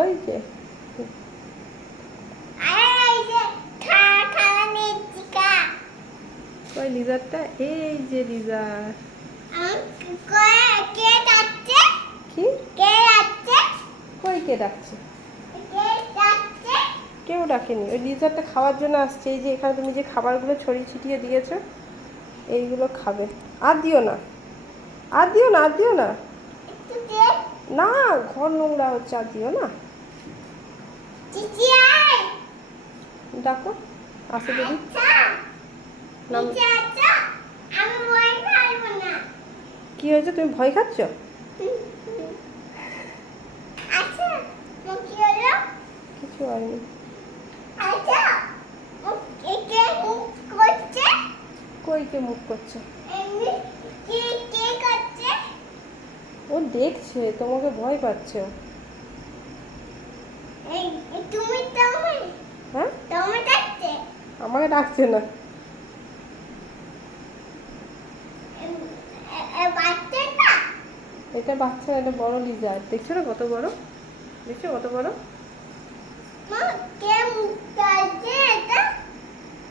ওই যে ওই লিজারটা, এই যে লিজার। কি কই কে ডাকছে? কেউ ডাকেনি, ওই লিজারটা খাওয়ার জন্য আসছে। এই যে এখানে তুমি যে খাবারগুলো ছড়িয়ে ছিটিয়ে দিয়েছো, এইগুলো খাবে। আর দিও না, আর দিও না, আর দিও না, না ঘর নোংরা হচ্ছে, আর দিও না। ডাকো, আসো দিদি। কি হয়েছে, তুমি ভয় খাচ্ছ? কিছু হয়নি। কই কে মুখ করছে? ও দেখছে, তোমাকে ভয় পাচ্ছে। হ্যাঁ, আমাকে ডাকছে না। এটা বাচ্চা, এটা বড় লিজার। দেখছো না কত বড়? দেখছো কত বড়?